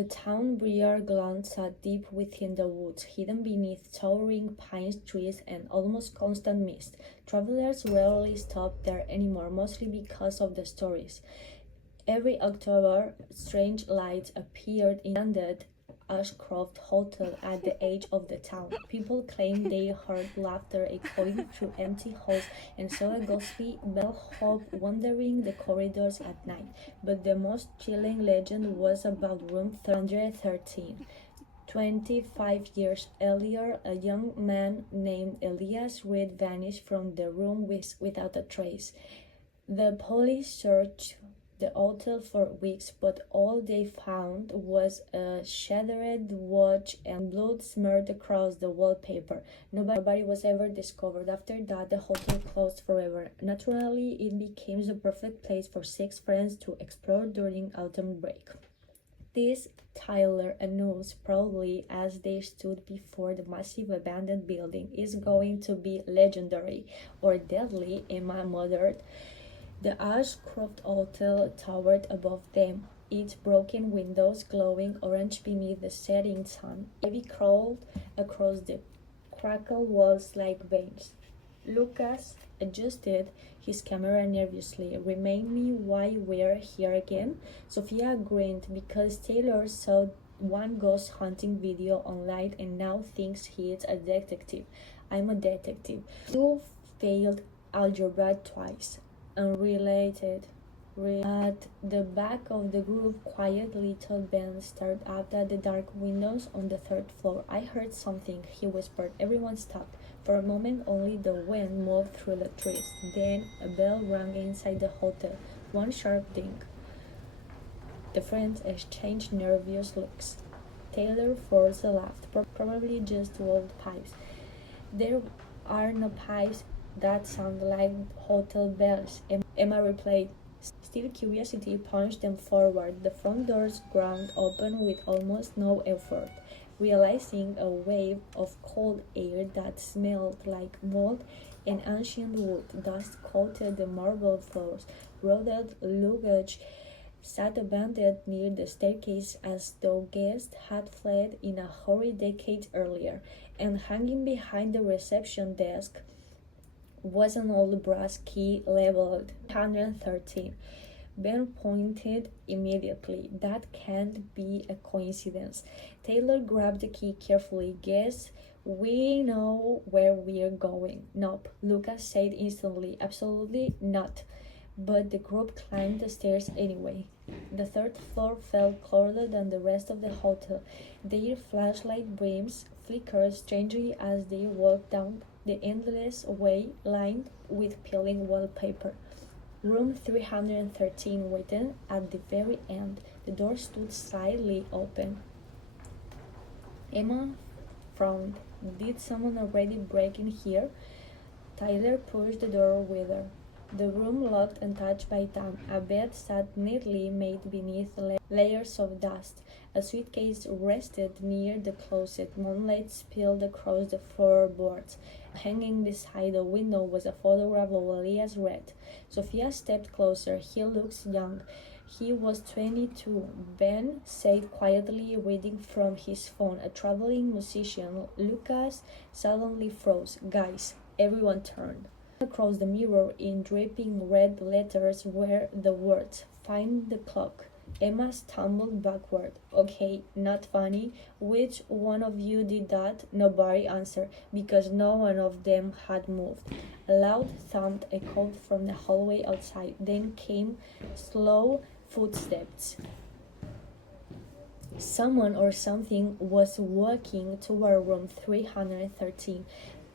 The town Briar Glen sat deep within the woods, hidden beneath towering pine trees and almost constant mist. Travelers rarely stopped there anymore, mostly because of the stories. Every October, strange lights appeared in the Ashcroft Hotel at the edge of the town. People claimed they heard laughter echoing through empty halls and saw a ghostly bellhop wandering the corridors at night. But the most chilling legend was about room 313. 25 years earlier, a young man named Elias Reed vanished from the room without a trace. The police searched the hotel for weeks, but all they found was a shattered watch and blood smeared across the wallpaper. Nobody was ever discovered. After that, the hotel closed forever. Naturally, it became the perfect place for six friends to explore during autumn break. This, Tyler announced proudly as they stood before the massive abandoned building, is going to be legendary or deadly, Emma muttered. The Ashcroft Hotel towered above them, its broken windows glowing orange beneath the setting sun. Ivy crawled across the crackled walls like veins. Lucas adjusted his camera nervously. Remind me why we're here again? Sophia grinned because Taylor saw one ghost hunting video online and now thinks he is a detective. I'm a detective. You failed algebra twice. Unrelated. At the back of the group, quiet little Ben stared out at the dark windows on the third floor. I heard something, he whispered. Everyone stopped. For a moment, only the wind moved through the trees. Then a bell rang inside the hotel. One sharp ding. The friends exchanged nervous looks. Taylor forced a laugh, probably just old pipes. There are no pipes that sound like hotel bells, Emma replied. Still, curiosity punched them forward. The front doors ground open with almost no effort. Realizing a wave of cold air that smelled like mold and ancient wood, dust coated the marble floors. Rotted luggage sat abandoned near the staircase as though guests had fled in a hurry decades earlier, and hanging behind the reception desk was an old brass key labeled 113. Ben pointed immediately. That can't be a coincidence. Taylor grabbed the key carefully. Guess we know where we're going. Nope, Lucas said instantly. Absolutely not. But the group climbed the stairs anyway. The third floor felt colder than the rest of the hotel. Their flashlight beams flickered strangely as they walked down the endless way lined with peeling wallpaper. Room 313 waited at the very end. The door stood slightly open. Emma frowned. Did someone already break in here? Tyler pushed the door with her. The room looked untouched by time. A bed sat neatly made beneath layers of dust. A suitcase rested near the closet. Moonlight spilled across the floorboards. Hanging beside the window was a photograph of Elias Reed. Sophia stepped closer. He looks young. He was 22, Ben said quietly, reading from his phone. A traveling musician. Lucas suddenly froze. Guys, everyone turned. Across the mirror in dripping red letters were the words, "Find the clock." Emma stumbled backward. Okay, not funny. Which one of you did that? Nobody answered, because no one of them had moved. A loud thump echoed from the hallway outside. Then came slow footsteps. Someone or something was walking toward room 313.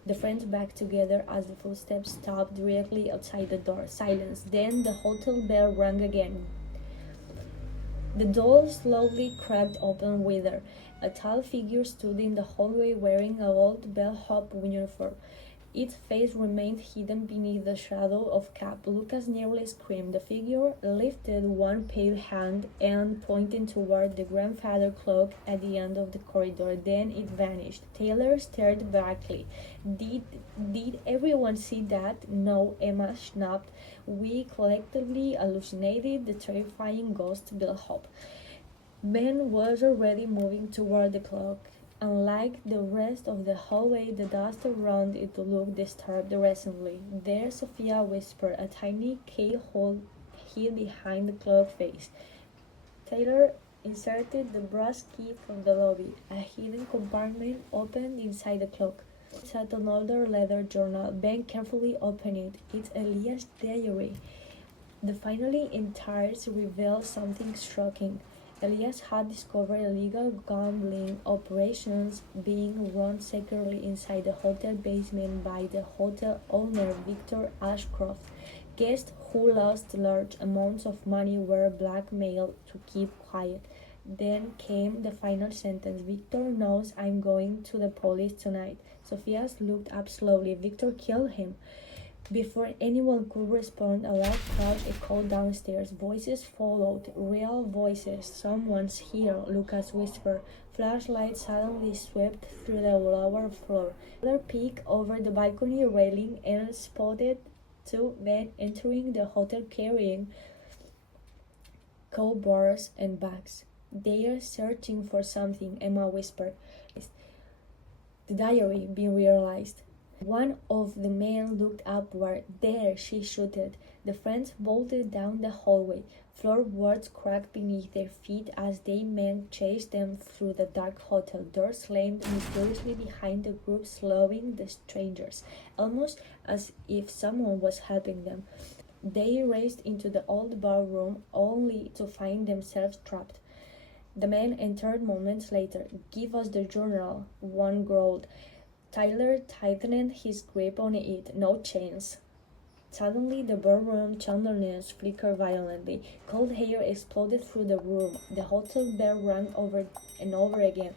The friends backed together as the footsteps stopped directly outside the door. Silence. Then the hotel bell rang again. The door slowly cracked open with her. A tall figure stood in the hallway wearing an old bellhop uniform. Its face remained hidden beneath the shadow of cap. Lucas nearly screamed. The figure lifted one pale hand and pointed toward the grandfather clock at the end of the corridor. Then it vanished. Taylor stared blankly. Did everyone see that? No, Emma snapped. We collectively hallucinated the terrifying ghost bellhop. Ben was already moving toward the clock. Unlike the rest of the hallway, the dust around it looked disturbed recently. There, Sophia whispered, a tiny keyhole hid behind the clock face. Taylor inserted the brass key from the lobby. A hidden compartment opened inside the clock. It sat an older leather journal. Ben carefully opened it. It's Elias' diary. The finally entries revealed something shocking. Elias had discovered illegal gambling operations being run secretly inside the hotel basement by the hotel owner Victor Ashcroft. Guests who lost large amounts of money were blackmailed to keep quiet. Then came the final sentence. Victor knows I'm going to the police tonight. Sophia looked up slowly. Victor killed him. Before anyone could respond, a loud crash echoed downstairs. Voices followed, real voices. Someone's here, Lucas whispered. Flashlights suddenly swept through the lower floor. Taylor peeked over the balcony railing and spotted two men entering the hotel carrying cold bars and bags. They're searching for something, Emma whispered. The diary being realized. One of the men looked upward. There, she shouted. The friends bolted down the hallway. Floorboards cracked beneath their feet as the men chased them through the dark hotel. Doors slammed mysteriously behind the group, slowing the strangers, almost as if someone was helping them. They raced into the old bar room, only to find themselves trapped. The men entered moments later. "Give us the journal," one growled. Tyler tightened his grip on it. "No chance." Suddenly, the ballroom chandeliers flickered violently. Cold air exploded through the room. The hotel bell rang over and over again.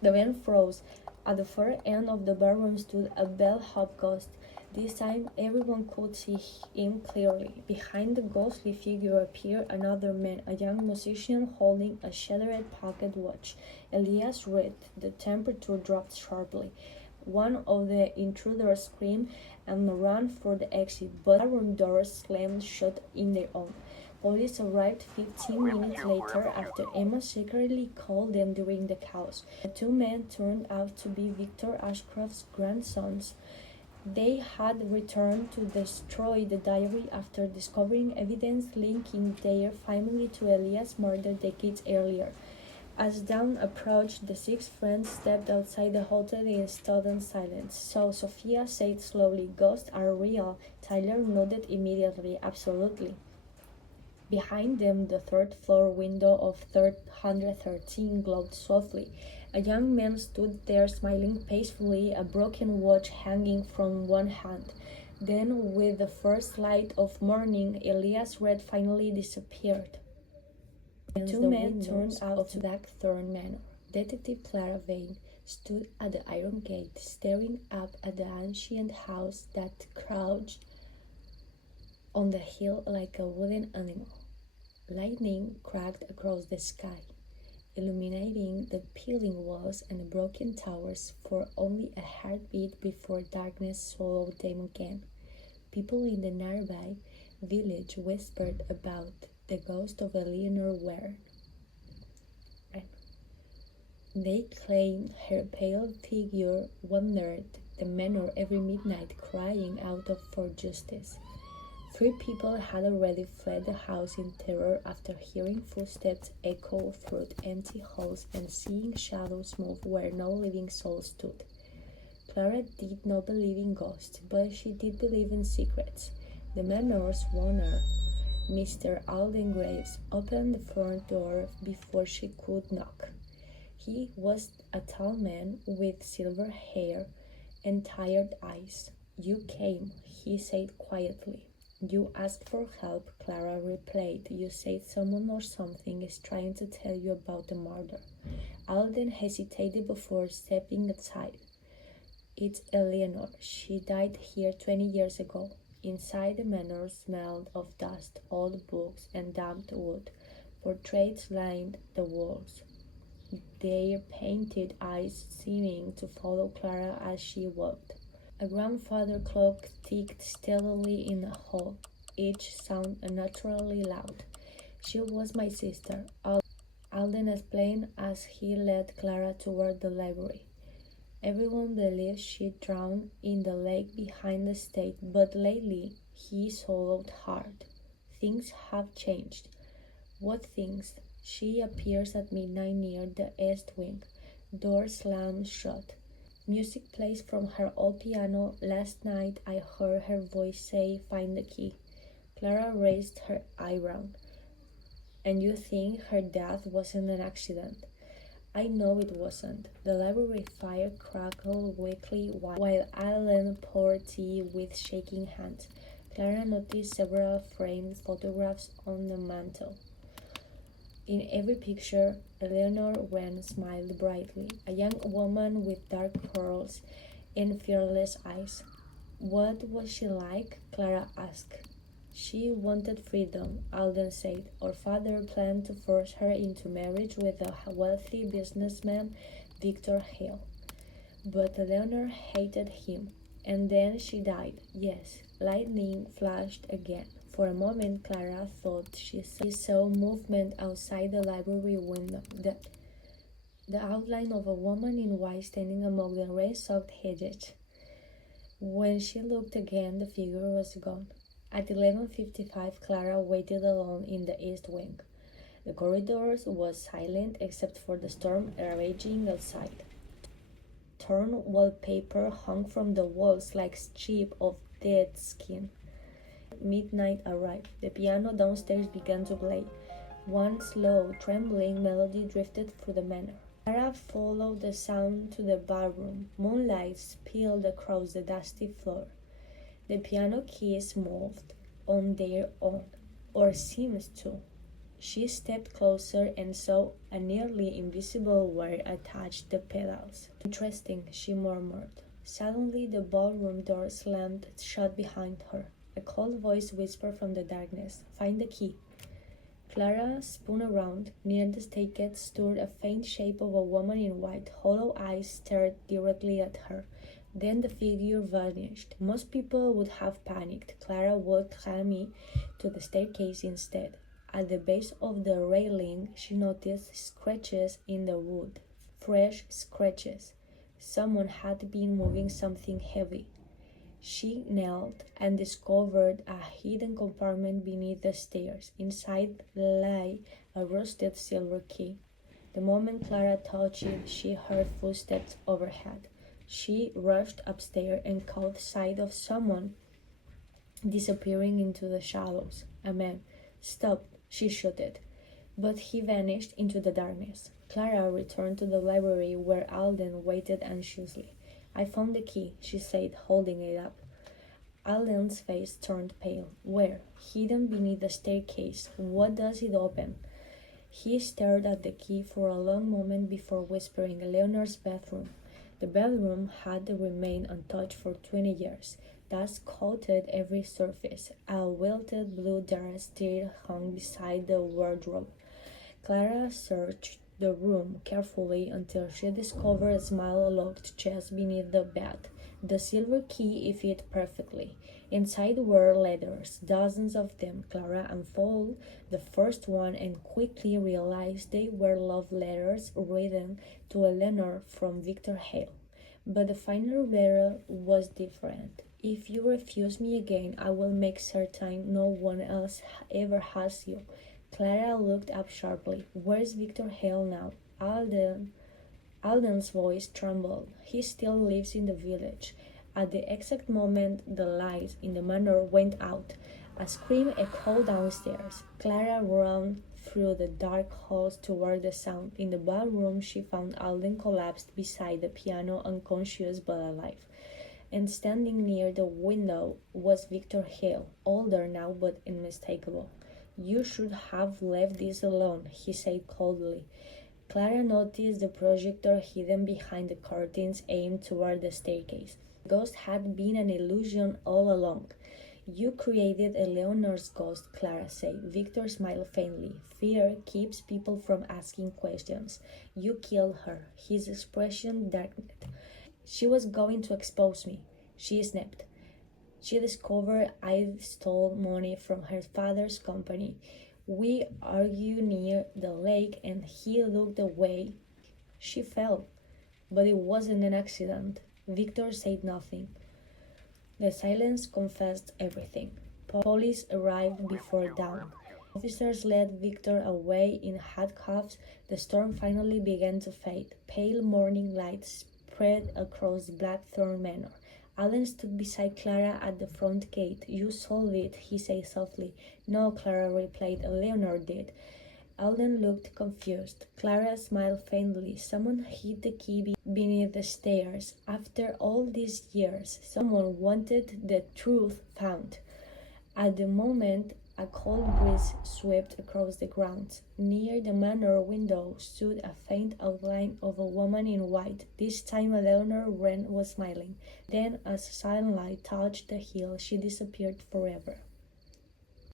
The men froze. At the far end of the ballroom stood a bellhop ghost. This time, everyone could see him clearly. Behind the ghostly figure appeared another man, a young musician holding a shattered pocket watch. Elias read. The temperature dropped sharply. One of the intruders screamed and ran for the exit, but the room doors slammed shut in their own. Police arrived 15 minutes later after Emma secretly called them during the chaos. The two men turned out to be Victor Ashcroft's grandsons. They had returned to destroy the diary after discovering evidence linking their family to Elias' murder decades earlier. As dawn approached, the six friends stepped outside the hotel in stunned silence. "So," Sophia said slowly, "ghosts are real." Tyler nodded immediately. "Absolutely." Behind them, the third-floor window of 313 glowed softly. A young man stood there smiling peacefully, a broken watch hanging from one hand. Then, with the first light of morning, Elias Red finally disappeared. The two men turned out to Blackthorn Manor. Detective Clara Vane stood at the iron gate, staring up at the ancient house that crouched on the hill like a wooden animal. Lightning cracked across the sky, illuminating the peeling walls and broken towers for only a heartbeat before darkness swallowed them again. People in the nearby village whispered about the ghost of Eleanor Ware. They claimed her pale figure wandered the manor every midnight, crying out for justice. 3 people had already fled the house in terror after hearing footsteps echo through empty halls and seeing shadows move where no living soul stood. Clara did not believe in ghosts, but she did believe in secrets. The manor's owner, Mr. Alden Graves, opened the front door before she could knock. He was a tall man with silver hair and tired eyes. "You came," he said quietly. "You asked for help," Clara replied. "You said someone or something is trying to tell you about the murder." Alden hesitated before stepping aside. "It's Eleanor. She died here 20 years ago." Inside the manor smelled of dust, old books, and damp wood. Portraits lined the walls, their painted eyes seeming to follow Clara as she walked. A grandfather clock ticked steadily in the hall, each sound unnaturally loud. She was my sister, Alden explained as he led Clara toward the library. Everyone believes she drowned in the lake behind the estate, but lately he swallowed hard. Things have changed. What things? She appears at midnight near the east wing. Door slammed shut. Music plays from her old piano. Last night I heard her voice say, "Find the key." Clara raised her eyebrow. "And you think her death wasn't an accident?" "I know it wasn't." The library fire crackled weakly while Allen poured tea with shaking hands. Clara noticed several framed photographs on the mantel. In every picture, Eleanor Wren smiled brightly, a young woman with dark curls and fearless eyes. "What was she like?" Clara asked. "She wanted freedom," Alden said. "Our father planned to force her into marriage with a wealthy businessman, Victor Hale. But Eleanor hated him. And then she died." Yes, lightning flashed again. For a moment, Clara thought she saw movement outside the library window. The outline of a woman in white standing among the rain-soaked hedges. When she looked again, the figure was gone. At 11:55, Clara waited alone in the east wing. The corridor was silent except for the storm raging outside. Torn wallpaper hung from the walls like strips of dead skin. Midnight arrived. The piano downstairs began to play. One slow, trembling melody drifted through the manor. Clara followed the sound to the ballroom. Moonlight spilled across the dusty floor. The piano keys moved on their own, or seemed to. She stepped closer and saw a nearly invisible wire attached to the pedals. "Interesting," she murmured. Suddenly the ballroom door slammed shut behind her. A cold voice whispered from the darkness, "Find the key." Clara spun around. Near the staircase stood a faint shape of a woman in white. Hollow eyes stared directly at her. Then the figure vanished. Most people would have panicked. Clara walked calmly to the staircase instead. At the base of the railing, she noticed scratches in the wood. Fresh scratches. Someone had been moving something heavy. She knelt and discovered a hidden compartment beneath the stairs. Inside lay a rusted silver key. The moment Clara touched it, she heard footsteps overhead. She rushed upstairs and caught sight of someone disappearing into the shadows. A man. "Stop!" she shouted, but he vanished into the darkness. Clara returned to the library where Alden waited anxiously. "I found the key," she said, holding it up. Alden's face turned pale. "Where?" "Hidden beneath the staircase." "What does it open?" He stared at the key for a long moment before whispering, "Eleanor's bedroom." The bedroom had remained untouched for 20 years. Dust coated every surface. A wilted blue dress still hung beside the wardrobe. Clara searched the room carefully until she discovered a small locked chest beneath the bed. The silver key fit perfectly. Inside were letters, dozens of them. Clara unfolded the first one and quickly realized they were love letters written to Eleanor from Victor Hale. But the final letter was different. "If you refuse me again, I will make certain no one else ever has you." Clara looked up sharply. "Where's Victor Hale now?" Alden's voice trembled. "He still lives in the village." At the exact moment the lights in the manor went out, a scream echoed downstairs. Clara ran through the dark halls toward the sound. In the ballroom, she found Alden collapsed beside the piano, unconscious but alive. And standing near the window was Victor Hale, older now but unmistakable. "You should have left this alone," he said coldly. Clara noticed the projector hidden behind the curtains aimed toward the staircase. The ghost had been an illusion all along. "You created Eleanor's ghost," Clara said. Victor smiled faintly. "Fear keeps people from asking questions. You killed her." His expression darkened. "She was going to expose me," she snapped. "She discovered I stole money from her father's company. We argued near the lake and he looked away. She fell, but it wasn't an accident. Victor said nothing. The silence confessed everything. Police arrived before dawn. Officers led Victor away in handcuffs. The storm finally began to fade. Pale morning light spread across Blackthorn Manor. Alden stood beside Clara at the front gate. "You solved it," he said softly. "No," Clara replied. "Eleanor did." Alden looked confused. Clara smiled faintly. "Someone hid the key beneath the stairs. After all these years, someone wanted the truth found." At the moment, a cold breeze swept across the grounds. Near the manor window stood a faint outline of a woman in white. This time Eleanor Wren was smiling. Then, as sunlight touched the hill, she disappeared forever.